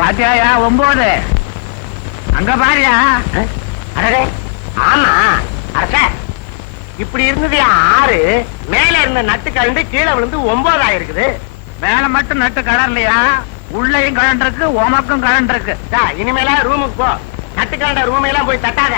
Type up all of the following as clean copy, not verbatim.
பாத்தியாயா 9 அங்க பாரியா. அரே ஆமா அரச, இப்படி இருந்தது 6, மேல இருந்த நட்டு கலந்து கீழே விழுந்து 9 ஆயிருக்குது. மேல மட்டும் நட்டு கடலையா, உள்ளயும் கலண்டு இருக்கு, உமக்கும் கலண்டு இருக்கு. இனிமேல ரூமுக்கு போ, நட்டு கலண்ட ரூமையெல்லாம் போய் தட்டாத.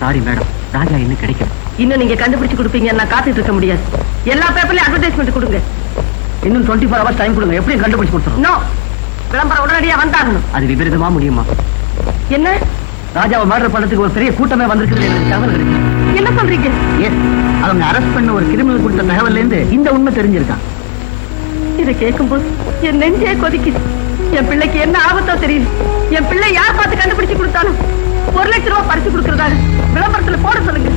சாரி மேடம், ராஜா இன்னும் கிடைக்கல. இன்னும் நீங்க கண்டுபிடிச்சு கொடுப்பீங்க, நான் காத்துட்டு இருக்க முடியாது. எல்லா பேப்பர்லயும் அட்வர்டைஸ்மெண்ட் கொடுங்க. இன்னும் 24 hours டைம் கொடுங்க, எப்படியும் கண்டுபிடிச்சு கொடுத்துரும். நோ, விளம்பரம் உடனடியா வந்தாகணும். அது விபரீதமா முடியுமா? என்ன ராஜாவை மர்டர் பண்றதுக்கு ஒரு பெரிய கூட்டமே வந்திருக்குது எனக்கு தகவல் இருக்கு. என்ன சொல்றீங்க? எஸ், அவங்க அரெஸ்ட் பண்ண ஒரு கிரிமினல் கொடுத்த தகவல்ல இருந்து இந்த உண்மை தெரிஞ்சிருக்கான். இதை கேட்கும்போது என் நெஞ்சே கொதிக்குது. என் பிள்ளைக்கு என்ன ஆபத்தோ தெரியல. என் பிள்ளை யார் பார்த்து கண்டுபிடிச்சு கொடுத்தாலும் 1 லட்சம் ரூபாய் பறிச்சு கொடுக்கறதாக விளம்பரத்துல போட சொல்லுங்க.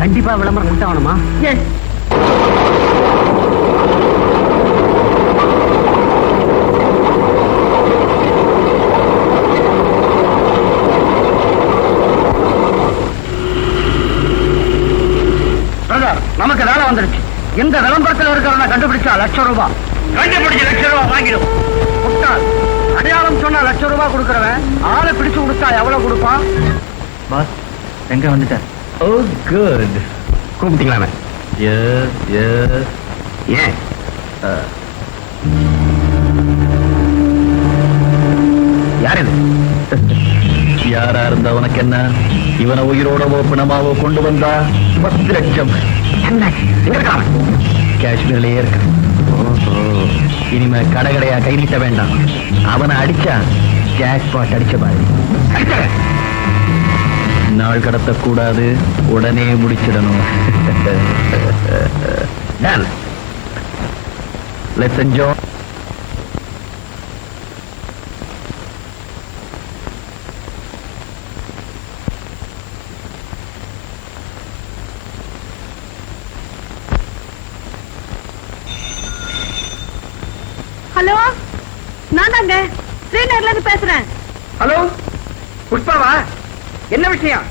கண்டிப்பா விளம்பரம் கொடுத்தாகணுமா? எஸ். நமக்கு வேலை வந்துருச்சு. எந்த விளம்பரத்தில் இருக்கிறவன கண்டுபிடிச்சா 1 லட்சம் ரூபாய், கண்டுபிடிச்சு 1 லட்சம் ரூபாய் வாங்கிடும். முட்டாள், அடையாளம் சொன்னா 1 லட்சம் ரூபாய் கொடுக்கறவன் ஆளை பிடிச்சு கொடுத்தா எவ்வளவு கொடுப்பான்? பாஸ் எங்க வந்துட்டார்? ஓ குட், கூப்பிட்டீங்களா? ஏன் யார் இது? யாரா இருந்தா உனக்கு என்ன? இவனை உயிரோடவோ பிணமாவோ கொண்டு வந்தா 10 லட்சம். காஷ்மீர்லயே இருக்க. இனிமே கடையா கை நீட்ட வேண்டாம். அவனை அடிச்சா ஜாக்பாட் அடிச்ச மாதிரி. நாள் கடத்தக்கூடாது, உடனே முடிச்சிடணும். Let's enjoy. ஹலோ, நான் தாங்க ஸ்ரீநகர்ல இருந்து பேசுறேன். ஹலோ புஷ்பாவா? என்ன விஷயம்?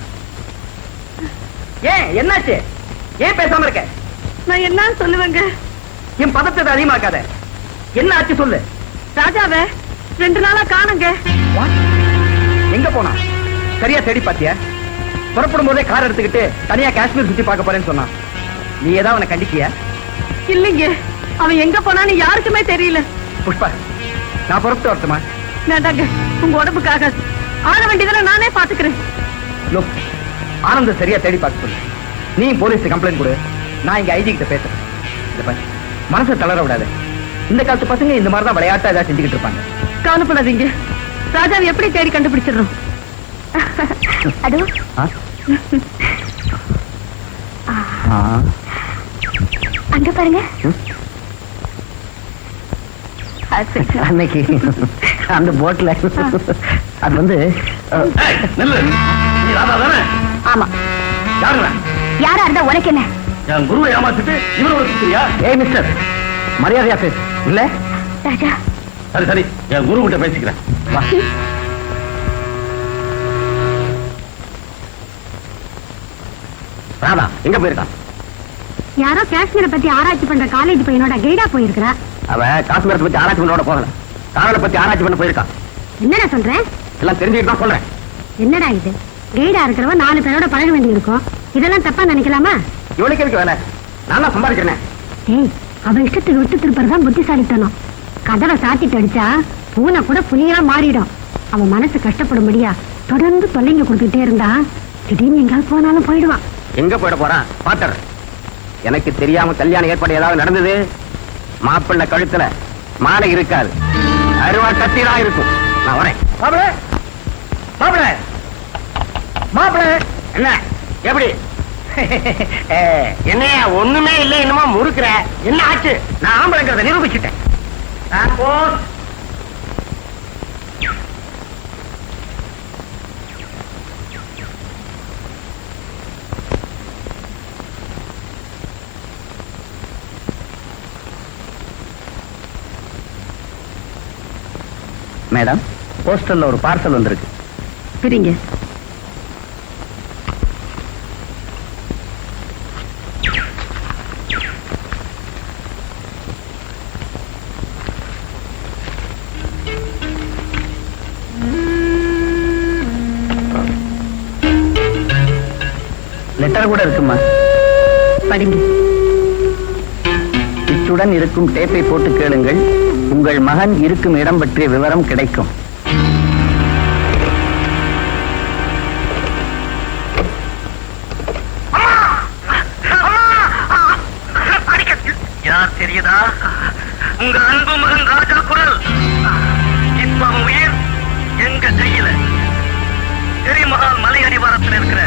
ஏன் என்னாச்சு? ஏன் பேசாம இருக்க? நான் என்னன்னு சொல்லுவேங்க? என் பதத்தை அதிகமாக்காத. என்ன ஆச்சு சொல்லு. ராஜாவை 2 நாளா காணுங்க. எங்க போனா? சரியா தேடி பாத்தியா? புறப்படும் போதே கார் எடுத்துக்கிட்டு தனியா காஷ்மீர் சுத்தி பார்க்க போறேன்னு சொன்னான். நீ ஏதாவது அவனை கண்டிக்கியா? இல்லைங்க, அவன் எங்க போனான்னு யாருக்குமே தெரியல. புஷ்பா, நான் புறப்பட்டு வரட்டுமா? வேண்டாங்க, உங்க உடம்புக்காக ஆன வேண்டியதான நானே பாத்துக்கிறேன். ஆனந்த சரியா தேடி பார்க்க சொல்லு. நீ போலீஸ் கம்ப்ளைண்ட் கொடு, நான் இங்க ஐஜி கிட்ட பேசுறேன். மனசை தளர விடாத. இந்த காலத்து பசங்க இந்த மாதிரி தான் விளையாட்டா ஏதாவது செஞ்சுக்கிட்டு இருப்பாங்க. கவலைப்படாதீங்க, ராஜாவை எப்படி தேடி கண்டுபிடிச்சிடறோம். அதோ அங்க பாருங்க. அன்னைக்கு அந்த போட்ல அது வந்து ஆமா. யாரா இருந்தா உனக்கு என்ன? என் குருவை ஏமாத்திட்டு இவரோட சுத்தியா? ஏய் மிஸ்டர், மரியாதையா பேசு. இல்ல ராஜா, சரி சரி, என் குரு கிட்ட பேசிக்கிறேன். வா. ராதா எங்க போயிருக்கான்? யாரோ காஷ்மீரை பத்தி ஆராய்ச்சி பண்ற காலேஜ் பையனோட கைடா போயிருக்கிறா. அவ காஷ்மீரத்தை பத்தி ஆராய்ச்சி பண்ணோட போகல, காரணத்தை பத்தி ஆராய்ச்சி பண்ண போயிருக்கான். என்னடா சொல்ற? எல்லாம் தெரிஞ்சுக்கிட்டு தான் சொல்றேன். என்னடா இது? கைடா இருக்கிறவ 4 பேரோட பழக வேண்டி இருக்கும். இதெல்லாம் தப்பா நினைக்கலாமா? இவளுக்கு இருக்கு வேலை, நான் தான் சம்பாதிக்கிறேன். ஏய், அவ இஷ்டத்துக்கு விட்டு திருப்பறதான் புத்திசாலித்தனம். கதவை சாத்திட்டு அடிச்சா பூனை கூட புலியா மாறிடும். அவன் மனசு கஷ்டப்படும்படியா தொடர்ந்து தொல்லைங்க கொடுத்துட்டே இருந்தா திடீர்னு எங்காவது போனாலும் போயிடுவான். எங்க போயிட போறான் பாத்தர். எனக்கு தெரியாம கல்யாணம் ஏற்பாடு ஏதாவது நடந்தது, மாப்பிள்ளை கழுத்துல மாலை இருக்காது, அருவா கத்தி தான் இருக்கும். நான் வரேன். மாப்பிள மாப்பிள மாப்பிள, என்ன எப்படி என்னையா ஒண்ணுமே இல்ல, என்னமோ முறுக்குற, என்ன ஆச்சு? நான் ஆம்பளைங்கிறத நிரூபிச்சுட்டேன். மேடம், போஸ்டல்ல ஒரு பார்சல் வந்திருக்கு. பிரிங்க. லெட்டர் கூட இருக்குமா? படிங்க. இத்துடன் இருக்கும் டேப்பை போட்டு கேளுங்கள், உங்கள் மகன் இருக்கும் இடம் பற்றிய விவரம் கிடைக்கும். யார் தெரியுதா? உங்க அன்பு மகன் ராஜா குரல். இப்ப அவன் உயிர் எங்க கையில. பெரியமகால் மலை அடிவாரத்தில் இருக்கிற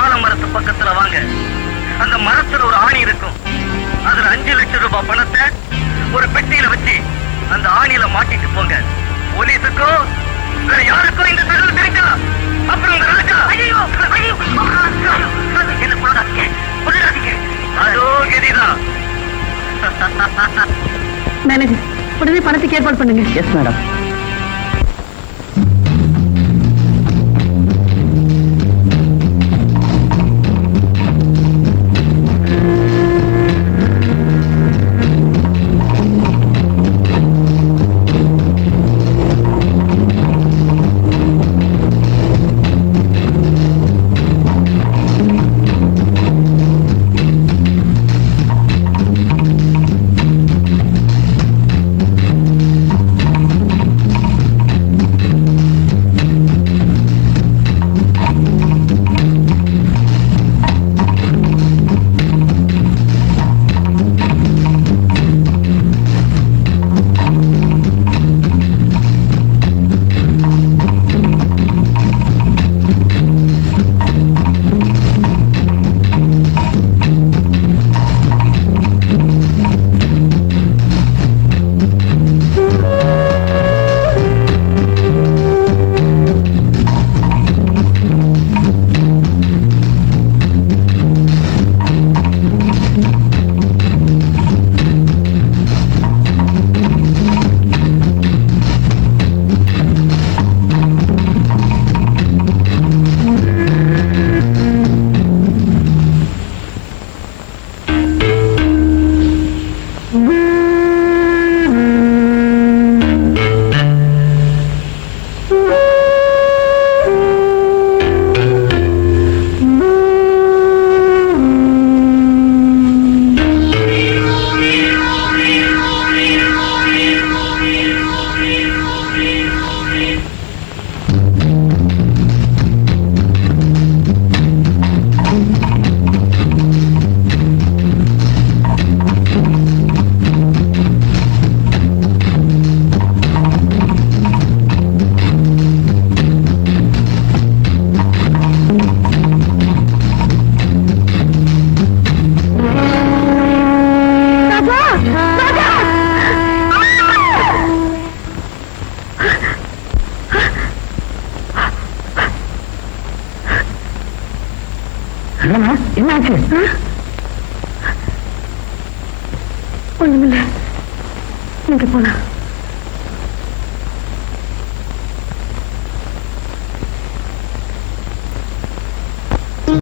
ஆலமரத்து பக்கத்துல வாங்க. அந்த மரத்துல ஒரு ஆணி இருக்கும். அதுல 5 லட்சம் ரூபாய் பணத்தை ஒரு பெட்டியில வச்சு அந்த ஆணியில மாட்டிட்டு போங்க. போலீஸுக்கோ வேற யாருக்கோ இந்த தகவல் தெரிஞ்சா அப்புறம் உங்க ராஜா ஐயோ ஐயோ என்ன கொள்ளாதீங்க. அதோ கதிதான். மேனேஜர், உடனே பணத்துக்கு ஏற்பாடு பண்ணுங்க. Yes madam. என்னாச்சு? ஒண்ணுமில்ல, நீங்க போலாம்.